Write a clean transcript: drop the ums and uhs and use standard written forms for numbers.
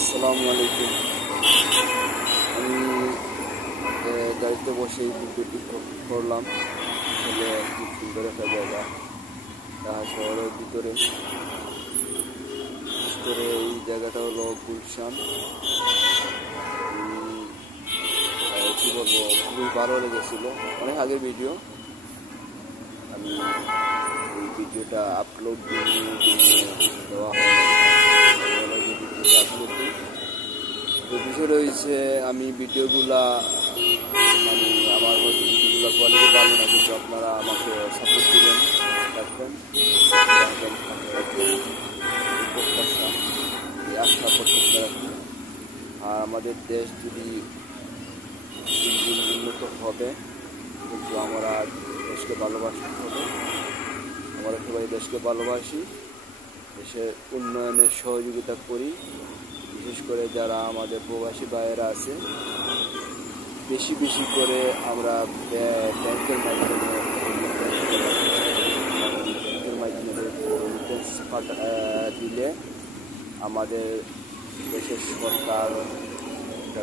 আসসালামু আলাইকুম। আমি গাড়িতে বসে এই ভিডিওটি করলাম। আসলে খুব সুন্দর একটা জায়গা, ঢাকা শহরের ভিতরে। বিশেষ করে এই জায়গাটা হলো গুলশান। কি বলবো, খুবই ভালো লেগেছিল। অনেক আগের ভিডিও, আমি এই ভিডিওটা আপলোড দেওয়া হয়। তো বিষয় রয়েছে, আমি ভিডিওগুলা আমার হয়তো ভিডিওগুলো কোয়ালিটি ভালো না, কিন্তু আপনারা আমাকে সাপোর্ট দিবেন, রাখবেন, প্রত্যাশা, এই আস্থা প্রত্যাশা রাখি। আর আমাদের দেশ যদি দিন দিন উন্নত হবে, কিন্তু আমরা দেশকে ভালোবাসতে হবে। আমরা সবাই দেশকে ভালোবাসি, দেশের উন্নয়নের সহযোগিতা করি। বিশেষ করে যারা আমাদের প্রবাসী ভাইয়েরা আছে, বেশি বেশি করে আমরা ব্যাংকের মাধ্যমে দিলে আমাদের দেশের সরকার